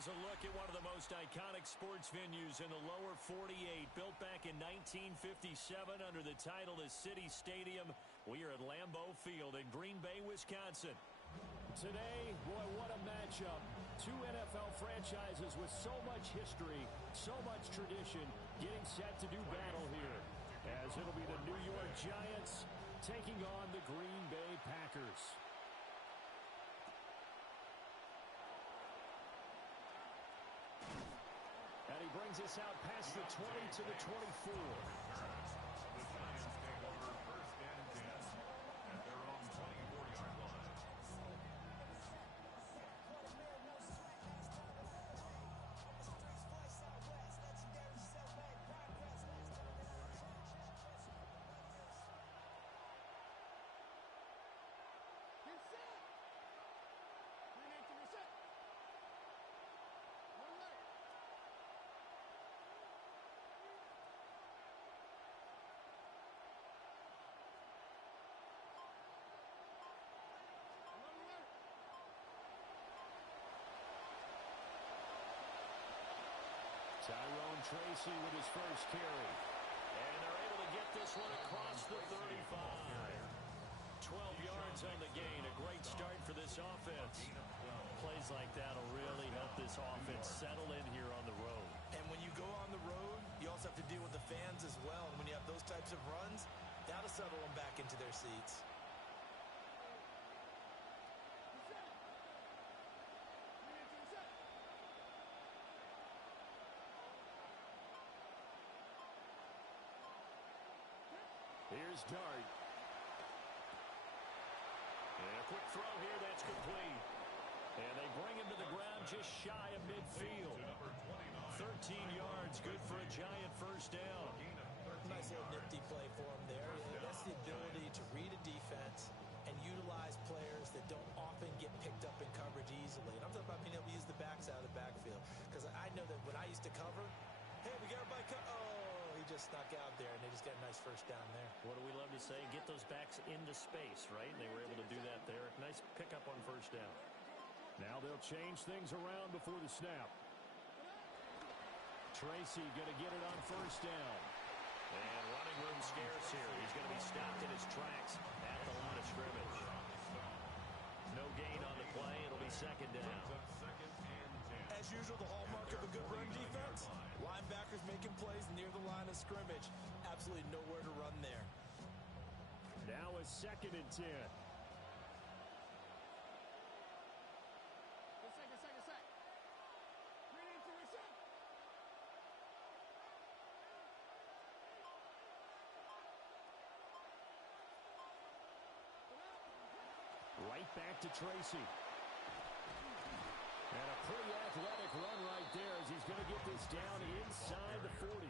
Here's a look at one of the most iconic sports venues in the lower 48. Built back in 1957 under the title of City Stadium. We are at Lambeau Field in Green Bay, Wisconsin. Today, boy, what a matchup. Two NFL franchises with so much history, so much tradition, getting set to do battle here. As it'll be the New York Giants taking on the Green Bay Packers. And he brings us out past the 20 to the 24. The Giants take over first and 10 at their own 24-yard line. Tyrone Tracy with his first carry. And they're able to get this one across the 35. 12 yards on the gain. A great start for this offense. Plays like that will really help this offense settle in here on the road. And when you go on the road, you also have to deal with the fans as well. And when you have those types of runs, that'll settle them back into their seats. Here's Dart. And a quick throw here, that's complete. And they bring him to the ground just shy of midfield. 13 yards, good for a Giant first down. Nice little nifty play for him there. That's the ability to read a defense and utilize players that don't often get picked up in coverage easily. And I'm talking about being able to use the backs out of the backfield. Because I know that when I used to cover, hey, we got everybody oh, he just snuck out there, and they just got a nice first down there. What do we love to say? Get those backs into space, right? And they were able to do that there. Nice pickup on first down. Now they'll change things around before the snap. Tracy going to get it on first down. And running room scarce here. He's going to be stopped in his tracks at the line of scrimmage. No gain on the play. It'll be second down. As usual, the hallmark of a good run defense, linebackers making plays near the line of scrimmage. Absolutely nowhere to run there. Now a 2nd and 10. Right back to Tracy. And a pretty athletic run right there as he's going to get this down inside the 40.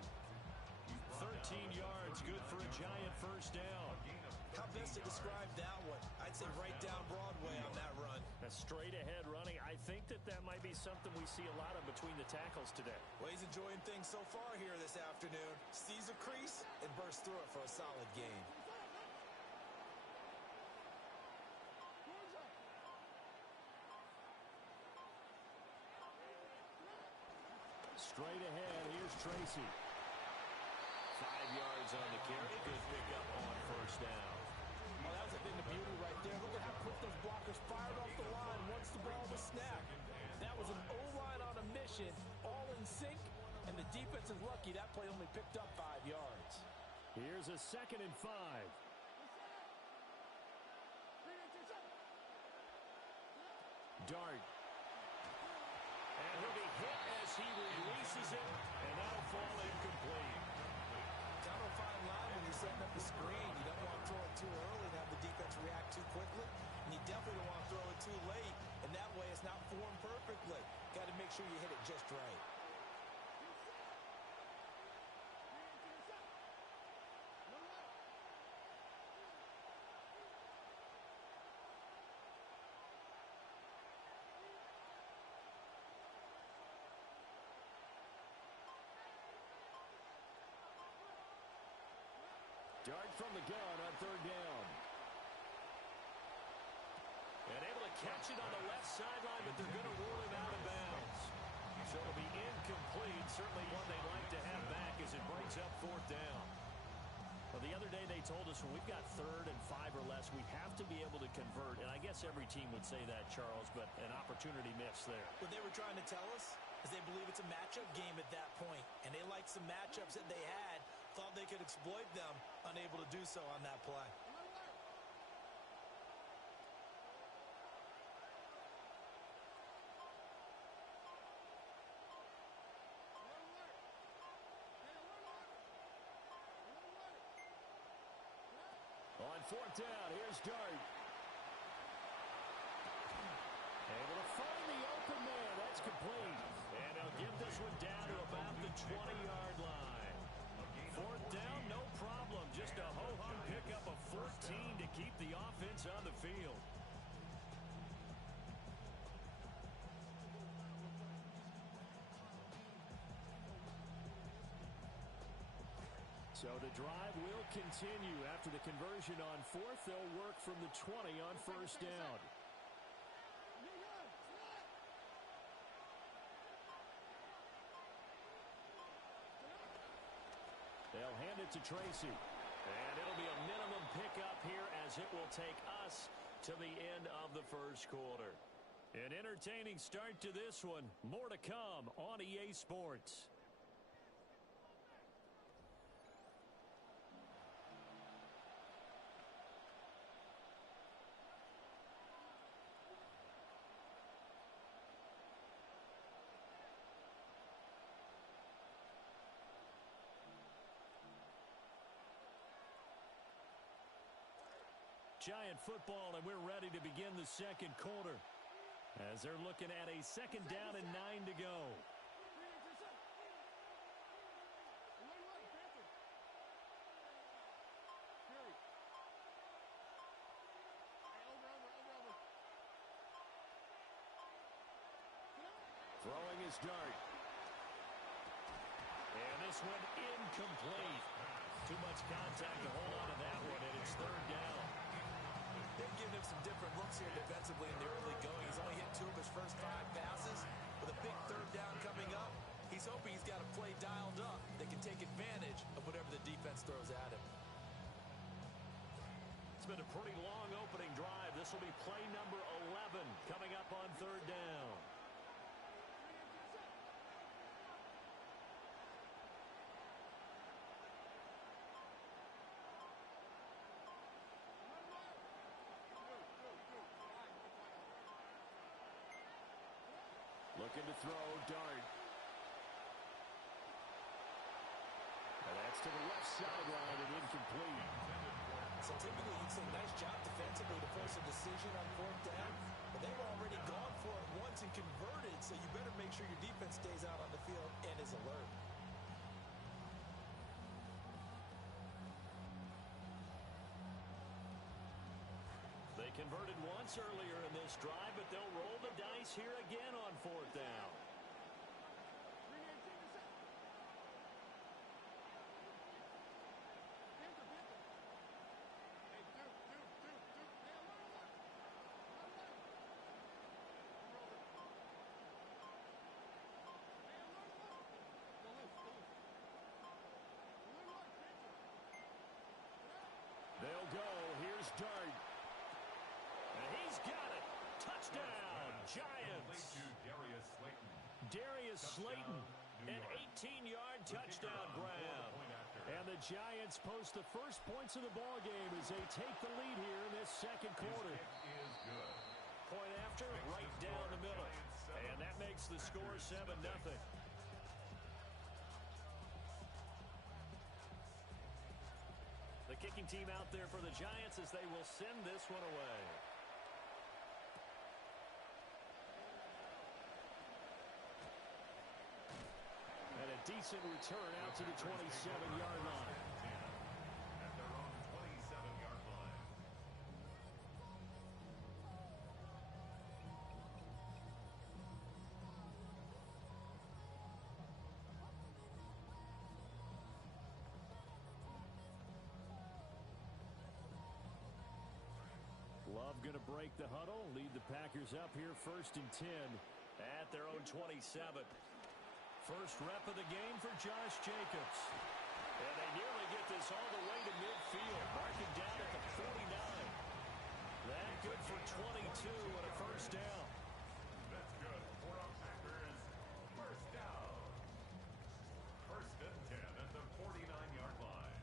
13 yards, good for a Giant first down. How best to describe that one? I'd say right down Broadway on that run. A straight ahead running. I think that might be something we see a lot of between the tackles today. Well, he's enjoying things so far here this afternoon. Sees a crease and bursts through it for a solid gain. Straight ahead, here's Tracy. 5 yards on the carry. Good pickup on first down. Oh, that was a thing of beauty right there. Look at how quick those blockers fired off the line once the ball was snapped. That was an O-line on a mission, all in sync, and the defense is lucky that play only picked up 5 yards. Here's a 2nd and 5. Dart. And he'll be hit as he releases it, and that'll fall incomplete. Down a fine line when you're setting up the screen. You don't want to throw it too early and have the defense react too quickly. And you definitely don't want to throw it too late. And that way it's not formed perfectly. Got to make sure you hit it just right. Dart from the gun on 3rd down. And able to catch it on the left sideline, but they're going to rule him out of bounds. told us when we've got 3rd and 5 or less, we have to be able to convert. And I guess every team would say that, Charles, but an opportunity missed there. What they were trying to tell us is they believe it's a matchup game at that point, and they liked some matchups that they had, thought they could exploit them, unable to do so on that play. On 4th down, here's Dart. Able to find the open man. That's complete. And he'll get this one down to about the 20-yard line. 4th down, no problem. Just a ho-hum pickup of 14 to keep the offense on the field. So the drive will continue. After the conversion on 4th, they'll work from the 20 on 1st down. They'll hand it to Tracy. And it'll be a minimum pickup here as it will take us to the end of the 1st quarter. An entertaining start to this one. More to come on EA Sports. Giant football, and we're ready to begin the 2nd quarter as they're looking at a 2nd down and 9 to go. Throwing his Dart. And this one incomplete. Too much contact to hold on to that one, and it's 3rd down. They've given him some different looks here defensively in the early going. He's only hit 2 of his first 5 passes. With a big 3rd down coming up, he's hoping he's got a play dialed up that can take advantage of whatever the defense throws at him. It's been a pretty long opening drive. This will be play number 11 coming up on 3rd down. Looking to throw, Dart. And that's to the left sideline and incomplete. So typically you'd say nice job defensively to force a decision on 4th down, but they've already gone for it once and converted, so you better make sure your defense stays out on the field and is alert. They converted once earlier in this drive, but they'll roll the dice here again on 4th down. They'll go. Here's Dart. And he's got it. Touchdown, Giants. Darius Slayton, an 18-yard touchdown grab. And the Giants post the first points of the ball game as they take the lead here in this 2nd quarter. Point after, right down the middle. And that makes the score 7-0. The kicking team out there for the Giants as they will send this one away. And a decent return out to the 27-yard line. At their own 27-yard line. Love going to break the huddle, lead the Packers up here 1st and 10 at their own 27. First rep of the game for Josh Jacobs. And they nearly get this all the way to midfield, marking down at the 49. That good for 22 and a first down. That's good for a Packers first down. First and 10 at the 49-yard line.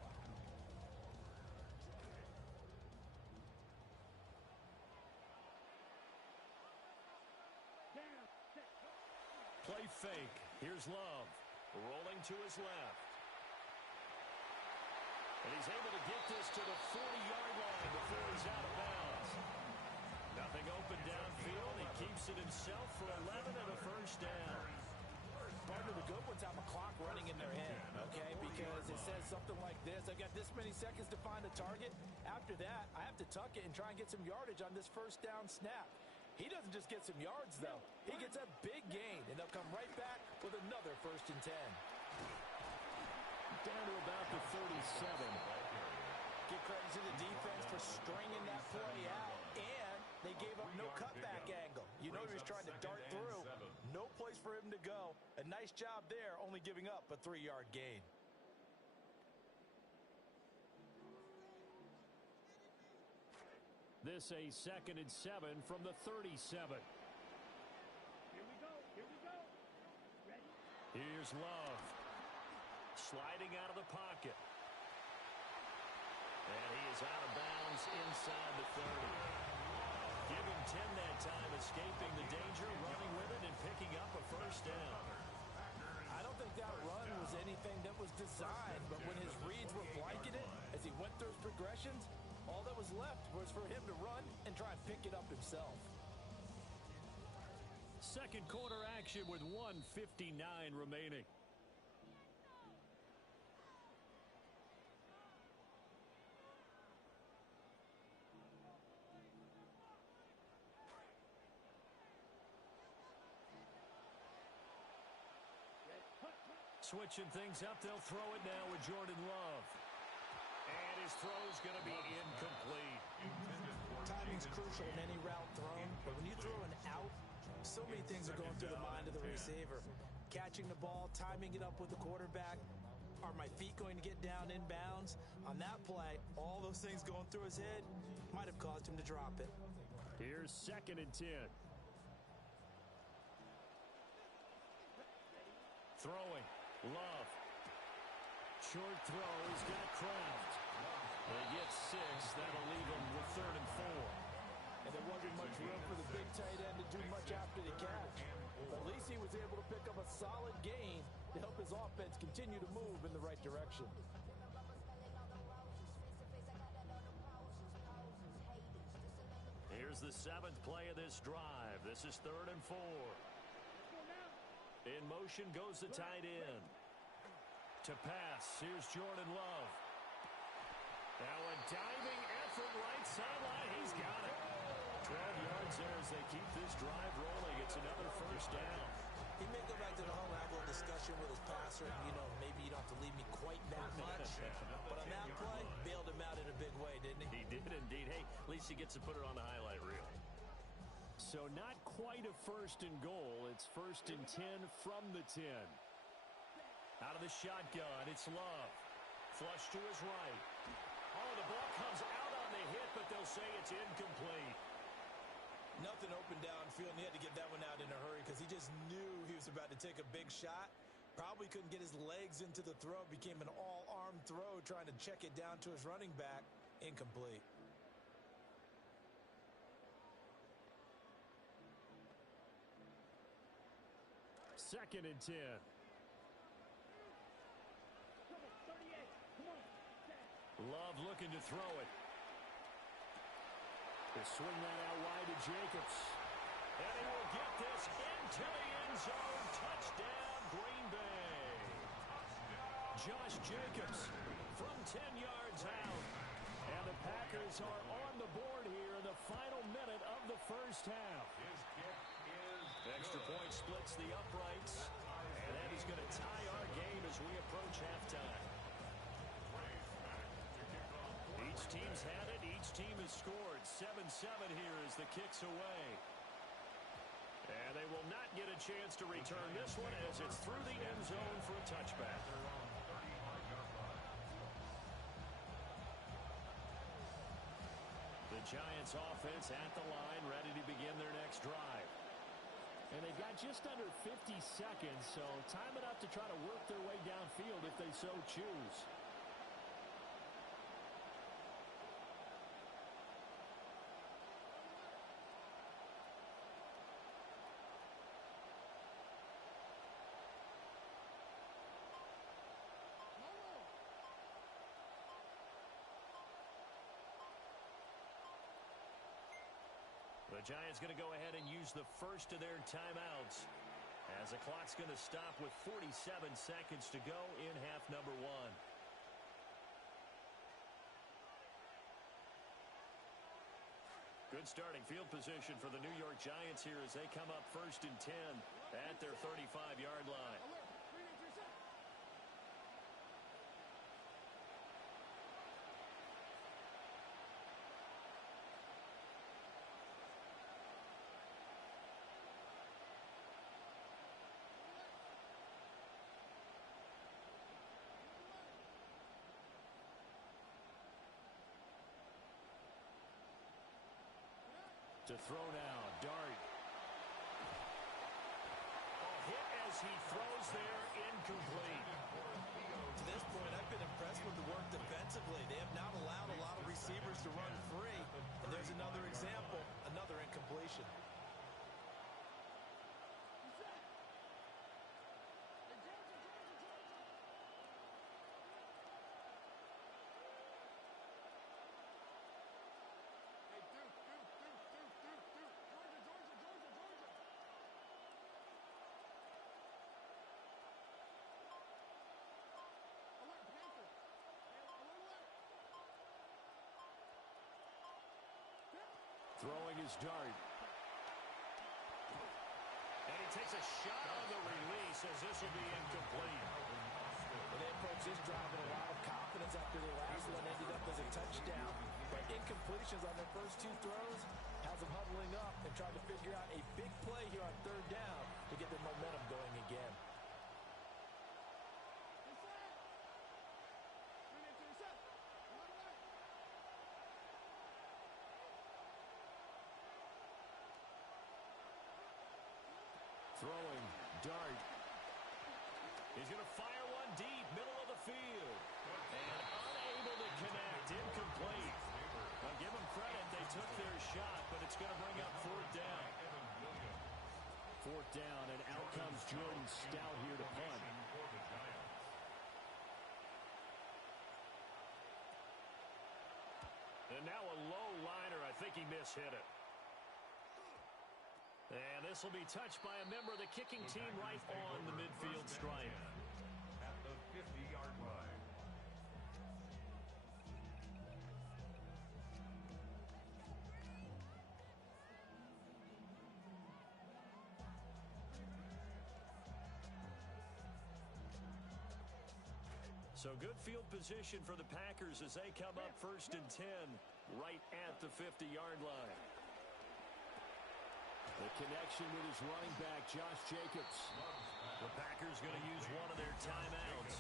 Play fake. Here's Love. Rolling to his left. And he's able to get this to the 40-yard line before he's out of bounds. Nothing open downfield. He keeps it himself for 11 and a first down. Partner, the good ones have a clock running in their head, okay? Because it says something like this. I've got this many seconds to find a target. After that, I have to tuck it and try and get some yardage on this first down snap. He doesn't just get some yards, though. He gets a big gain, and they'll come right back with another first and 10. Down to about the 37. Give credit to the defense for stringing that play out, and they gave up no cutback angle. You know he was trying to dart through. No place for him to go. A nice job there, only giving up a 3-yard gain. This a 2nd and 7 from the 37. Here we go. Ready? Here's Love. Sliding out of the pocket. And he is out of bounds inside the 30. Give him 10 that time, escaping the danger, running with it, and picking up a first down. I don't think that run was anything that was designed, but when his reads were blanketed as he went through his progressions, all that was left was for him to run and try and pick it up himself. Second quarter action with 1:59 remaining. Switching things up, they'll throw it now with Jordan Love. And his throw's going to be incomplete. Timing's crucial in any route thrown, but when you throw an out, so many things are going through the mind of the receiver. Catching the ball, timing it up with the quarterback. Are my feet going to get down in bounds? On that play, all those things going through his head might have caused him to drop it. Here's 2nd and 10. Throwing. Love. Short throw. He's got Kraft. They get 6. That'll leave him with 3rd and 4. And there wasn't much room for the big tight end to do much after the catch. But at least he was able to pick up a solid gain to help his offense continue to move in the right direction. Here's the 7th play of this drive. This is 3rd and 4. In motion goes the tight end. To pass, here's Jordan Love. Now a diving effort right sideline. He's got it. 12 yards there as they keep this drive rolling. It's another first down. He may go back to the whole angle discussion with his passer. Maybe you don't have to leave me quite that much. But on that play, bailed him out in a big way, didn't he? He did indeed. Hey, at least he gets to put it on the highlight reel. So not quite a 1st and goal. It's 1st and 10 from the 10. Out of the shotgun, it's Love. Flush to his right. Oh, the ball comes out on the hit, but they'll say it's incomplete. Nothing open downfield, and he had to get that one out in a hurry because he just knew he was about to take a big shot. Probably couldn't get his legs into the throw. Became an all-arm throw, trying to check it down to his running back. Incomplete. Second and 10. Love looking to throw it. They swing that out wide to Jacobs. And he will get this into the end zone. Touchdown, Green Bay. Josh Jacobs from 10 yards out. And the Packers are on the board here in the final minute of the first half. Extra point splits the uprights. And that is going to tie our game as we approach halftime. Each team's had it. Each team has scored. 7-7 here as the kick's away. And they will not get a chance to return this one as it's through the end zone for a touchback. Giants offense at the line, ready to begin their next drive. And they've got just under 50 seconds, so time enough to try to work their way downfield if they so choose. The Giants going to go ahead and use the first of their timeouts as the clock's going to stop with 47 seconds to go in half number one. Good starting field position for the New York Giants here as they come up first and 10 at their 35-yard line. To throw now, Dart. Hit as he throws there, incomplete. To this point, I've been impressed with the work defensively. They have not allowed a lot of receivers to run free. And there's another example, another incompletion. Throwing his Dart. And he takes a shot on the release as this will be incomplete. Well, they approach this drive with a lot of confidence after their last one ended up as a touchdown. But incompletions on their first two throws has them huddling up and trying to figure out a big play here on third down to get their momentum going again. Throwing, Dart. He's going to fire one deep, middle of the field. And unable to connect, incomplete. Now give them credit, they took their shot, but it's going to bring up fourth down. Fourth down, and out comes Jordan Stout here to punt. And now a low liner, I think he mishit it. And this will be touched by a member of the kicking team right on the midfield stripe. At the 50-yard line. So good field position for the Packers as they come up first and 10 right at the 50-yard line. The connection with his running back, Josh Jacobs. The Packers going to use one of their timeouts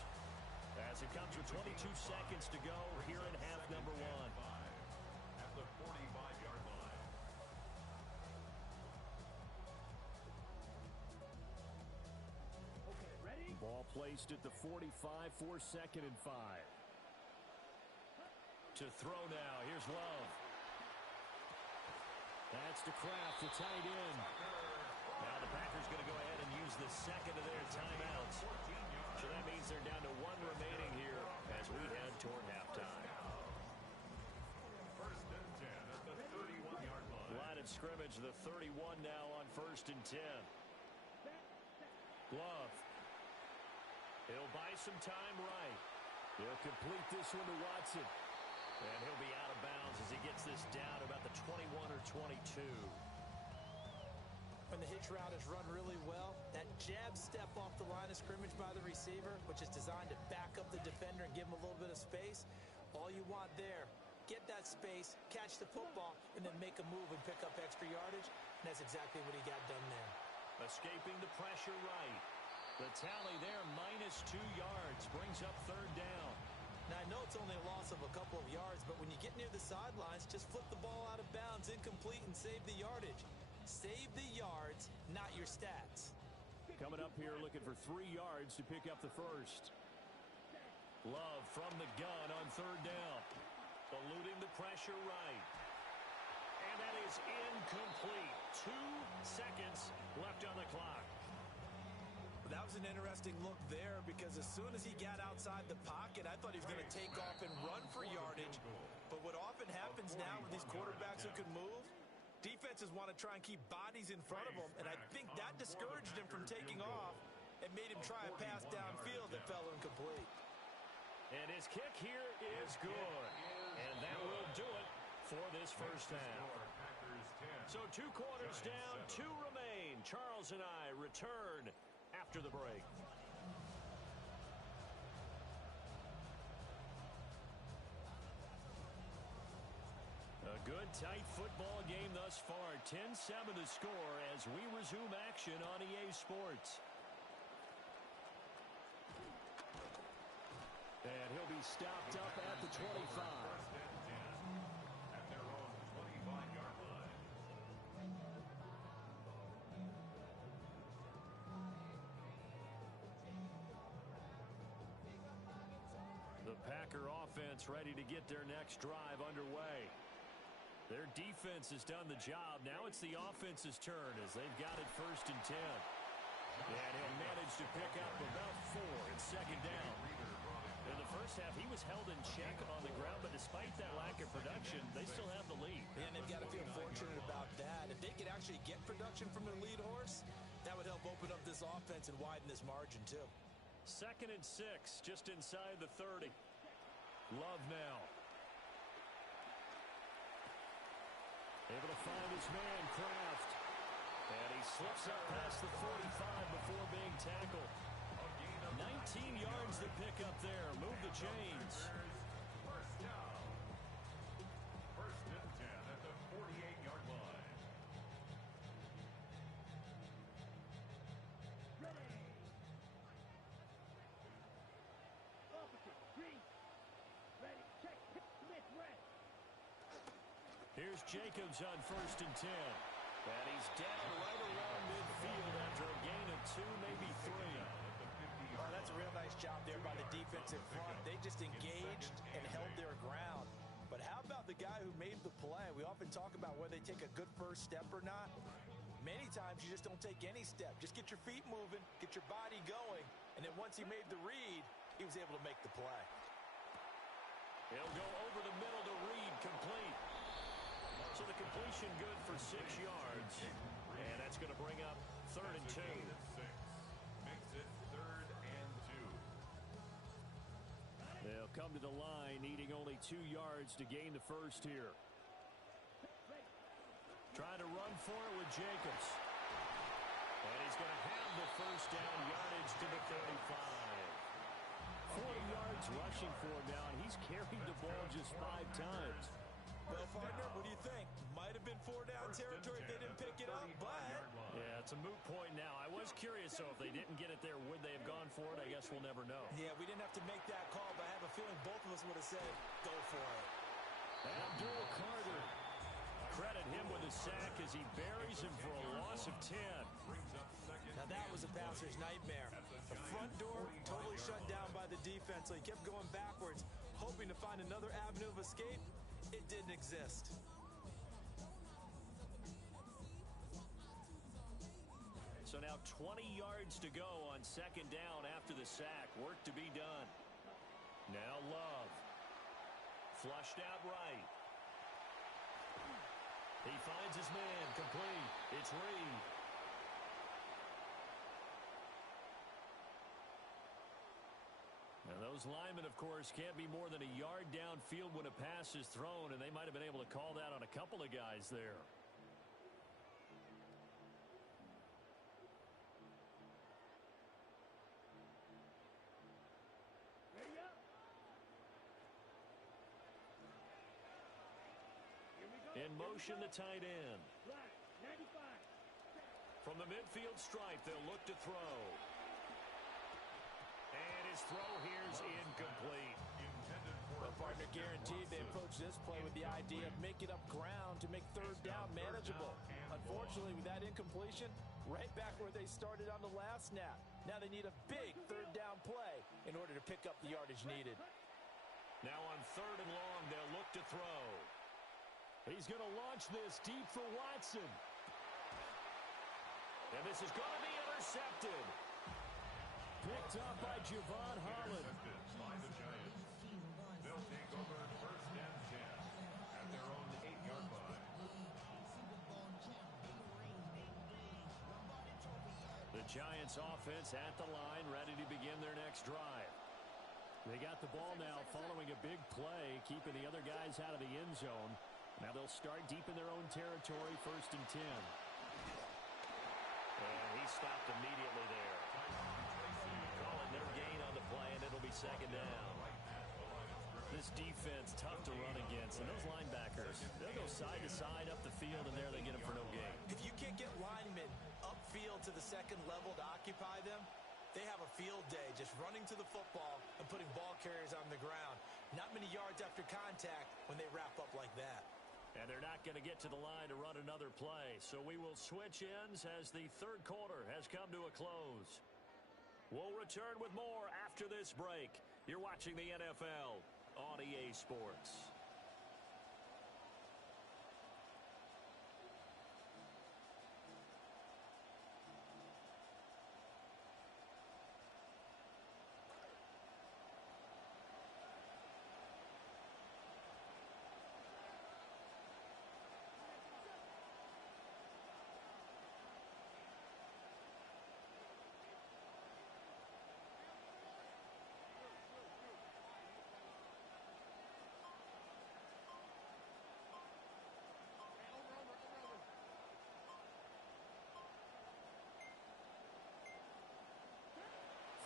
as it comes with 22 seconds to go here in half number one. At the 45-yard line. Okay, ready? Ball placed at the 45 for 2nd and 5. To throw now, here's Love. That's to Kraft, the tight end. Now the Packers going to go ahead and use the second of their timeouts. So that means they're down to one remaining here as we head toward halftime. First and 10 at the 31-yard line. Line of scrimmage, the 31 now on first and 10. Love. He'll buy some time right. He'll complete this one to Watson. And he'll be out of bounds as he gets this down about the 21 or 22. When the hitch route is run really well, that jab step off the line of scrimmage by the receiver, which is designed to back up the defender and give him a little bit of space, all you want there, get that space, catch the football, and then make a move and pick up extra yardage. And that's exactly what he got done there. Escaping the pressure right. The tally there, -2 yards, brings up third down. Now, I know it's only a loss of a couple of yards, but when you get near the sidelines, just flip the ball out of bounds, incomplete, and save the yardage. Save the yards, not your stats. Coming up here looking for 3 yards to pick up the first. Love from the gun on third down. Eluding the pressure right. And that is incomplete. 2 seconds left on the clock. That was an interesting look there because as soon as he got outside the pocket, I thought he was going to take off and run for yardage. But what often happens now with these quarterbacks who can move, defenses want to try and keep bodies in front of them, and I think that discouraged him from taking off and made him try a pass downfield that fell incomplete. And his kick here is good. And that will do it for this first half. So 2 quarters down, 2 remain. Charles and I return after the break. A good, tight football game thus far. 10-7 the score as we resume action on EA Sports. And he'll be stopped up at the 25. At their own 25-yard line. The Packer offense ready to get their next drive underway. Their defense has done the job. Now it's the offense's turn as they've got it 1st and 10. And he'll manage to pick up about 4 in 2nd down. In the first half, he was held in check on the ground, but despite that lack of production, they still have the lead. And they've got to feel fortunate about that. If they could actually get production from their lead horse, that would help open up this offense and widen this margin too. 2nd and 6, just inside the 30. Love now. Able to find his man, Kraft. And he slips up past the 45 before being tackled. 19 yards to pick up there. Move the chains. First down. 1st and 10 at the 48-yard line. Ready. Opposite. Green. Ready. Check. Smith. Red. Here's Jacobs on 1st and 10. And he's down right along midfield after a gain of 2, maybe 3. Oh, that's a real nice job there by the defensive front. They just engaged and held their ground. But how about the guy who made the play? We often talk about whether they take a good first step or not. Many times you just don't take any step. Just get your feet moving, get your body going, and then once he made the read, he was able to make the play. He'll go over the middle to Reed, complete. So the completion good for 6 yards. And that's going to bring up 3rd and 2. Makes it 3rd and 2. They'll come to the line needing only 2 yards to gain the first here. Trying to run for it with Jacobs. And he's going to have the first down, yardage to the 35. 40 yards rushing for him now, and he's carried the ball just 5 times. Well, partner, what do you think? Might have been 4-down territory if they didn't pick it up, but... Yeah, it's a moot point now. I was curious, though, if they didn't get it there, would they have gone for it? I guess we'll never know. Yeah, we didn't have to make that call, but I have a feeling both of us would have said, go for it. Abdul Carter. Credit him with a sack as he buries him for a loss of 10. Now that was a passer's nightmare. The front door totally shut down by the defense, so he kept going backwards, hoping to find another avenue of escape. It didn't exist. So now 20 yards to go on 2nd down after the sack. Work to be done. Now Love. Flushed out right. He finds his man, complete. It's Reed. And those linemen, of course, can't be more than a yard downfield when a pass is thrown, and they might have been able to call that on a couple of guys there. Ready up. Here we go. In motion, the tight end. Black. 95. From the midfield stripe, they'll look to throw. And his throw here's incomplete. partner. Guaranteed they approach this play with the idea of making up ground to make third down manageable. Unfortunately, with that incompletion, right back where they started on the last snap. Now they need a big third down play in order to pick up the yardage needed. Now on third and long, they'll look to throw. He's going to launch this deep for Watson. And this is going to be intercepted. Picked up by Javon Holland. By the Giants. They'll take over first and 10 at their own 8-yard line. The Giants offense at the line, ready to begin their next drive. They got the ball now following a big play, keeping the other guys out of the end zone. Now they'll start deep in their own territory, first and 10. And he stopped immediately there. Calling no gain on the play, and it'll be second down. This defense, tough to run against. And those linebackers, they'll go side to side up the field, and there they get them for no gain. If you can't get linemen upfield to the second level to occupy them, they have a field day just running to the football and putting ball carriers on the ground. Not many yards after contact when they wrap up like that. And they're not going to get to the line to run another play. So we will switch ends as the third quarter has come to a close. We'll return with more after this break. You're watching the NFL on EA Sports.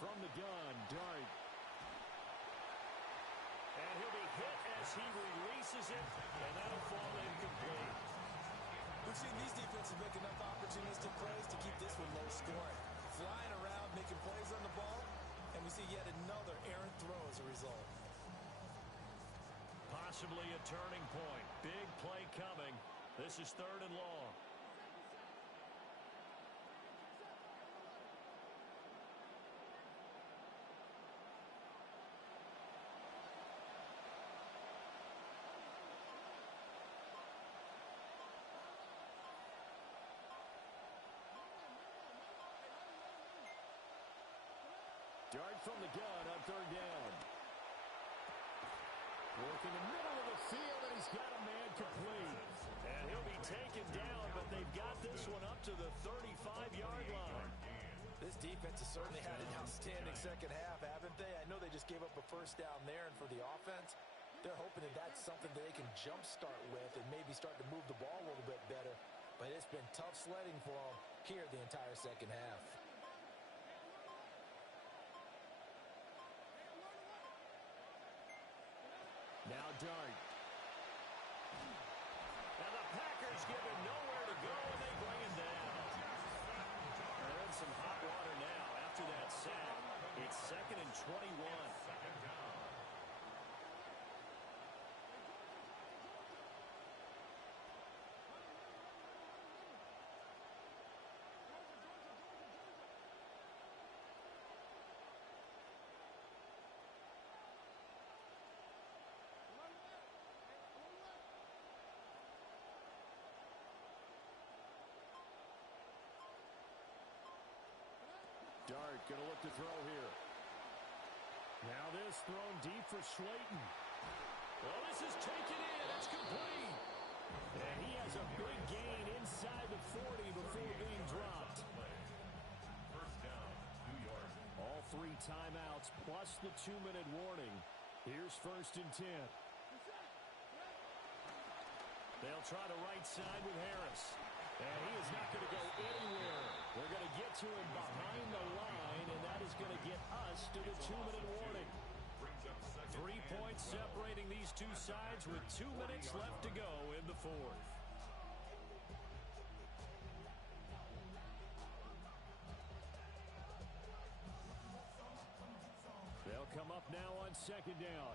From the gun, Dart. And he'll be hit as he releases it, and that'll fall incomplete. We've seen these defenses make enough opportunistic plays to keep this one low scoring. Flying around, making plays on the ball, and we see yet another errant throw as a result. Possibly a turning point. Big play coming. This is third and long. Dart from the gun on third down. Work in the middle of the field, and he's got a man complete. And he'll be taken down, but they've got this one up to the 35-yard line. This defense has certainly had an outstanding second half, haven't they? I know they just gave up a first down there, and for the offense, they're hoping that that's something that they can jumpstart with and maybe start to move the ball a little bit better. But it's been tough sledding for them here the entire second half. Now Dart. And the Packers give him nowhere to go, and they bring him down. They're in some hot water now after that sack. It's second and 21. Dart going to look to throw here. Now this thrown deep for Slayton. Well, this is taken in. It's complete. And he has a big gain inside the 40 before being dropped. First down, New York. All three timeouts plus the 2-minute warning. Here's first and 10. They'll try the right side with Harris. And he is not going to go anywhere. They're going to get to him behind the line, and that is going to get us to the 2-minute warning. 3 points separating these two sides with 2 minutes left to go in the fourth. They'll come up now on second down.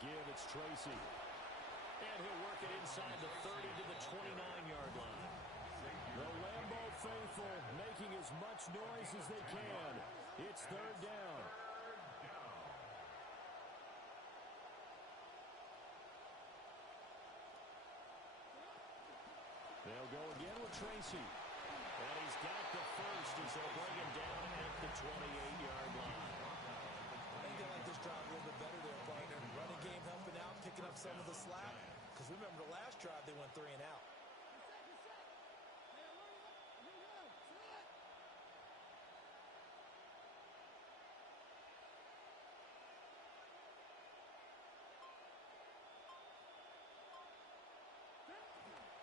give. It's Tracy. And he'll work it inside the 30 to the 29-yard line. The Lambeau faithful making as much noise as they can. It's third down. They'll go again with Tracy. And he's got the first as they'll bring him down at the 28-yard line. I think they like this drive a little bit better there, partner. Running game helping out, picking up some of the slack. Because remember, the last drive they went 3 and out.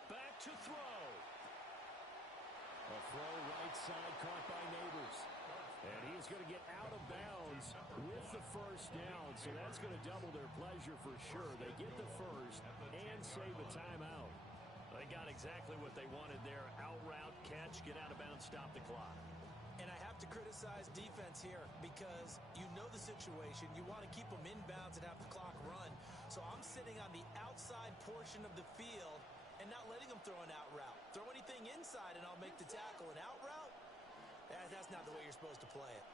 Back to throw. A throw right side caught by Neighbors. And he's going to get out of bounds with the first down. So that's going to double their pleasure for sure. They get the first and save a timeout. They got exactly what they wanted there. Out route, catch, get out of bounds, stop the clock. And I have to criticize defense here because you know the situation. You want to keep them inbounds and have the clock run. So I'm sitting on the outside portion of the field and not letting them throw an out route. Throw anything inside and I'll make the tackle. An out route? That's not the way you're supposed to play it.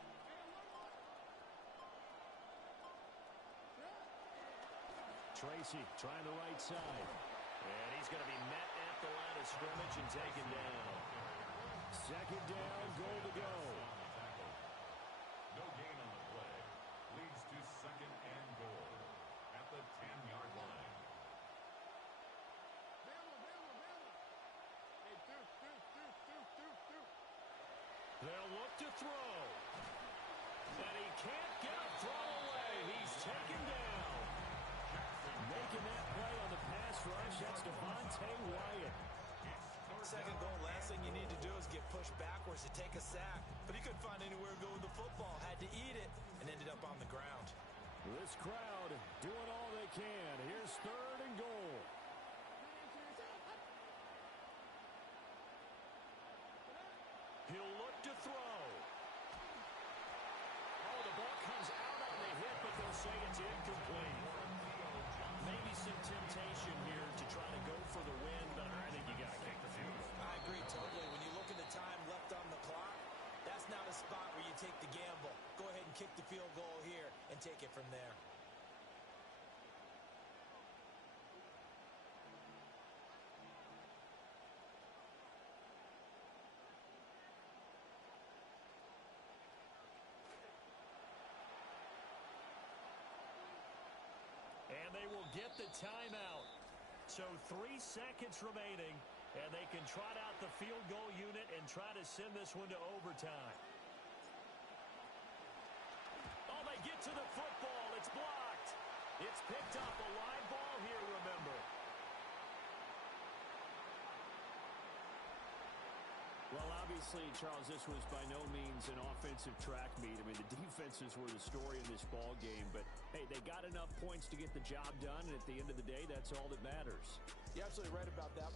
Tracy trying the right side. And he's going to be met at the line of scrimmage and taken down. Second down, goal to go. No gain on the play. Leads to second and goal at the 10-yard line. They'll look to throw. And he can't get a throw away. He's taken down. Making that play on the pass rush, that's Devontae Wyatt. Second goal, last thing you need to do is get pushed backwards to take a sack. But he couldn't find anywhere to go with the football. Had to eat it and ended up on the ground. This crowd doing all they can. Here's third and goal. He'll look to throw. Oh, the ball comes out on the hit, but they'll say it's incomplete. Maybe some temptation here to try to go for the win, but I think you got to kick the field goal. I agree totally. When you look at the time left on the clock, that's not a spot where you take the gamble. Go ahead and kick the field goal here and take it from there. And they will get the timeout. So 3 seconds remaining, and they can trot out the field goal unit and try to send this one to overtime. Oh, they get to the football. It's blocked. It's picked up. A live ball here, remember. Well, obviously, Charles, this was by no means an offensive track meet. I mean, the defenses were the story in this ball game. But, hey, they got enough points to get the job done, and at the end of the day, that's all that matters. You're absolutely right about that.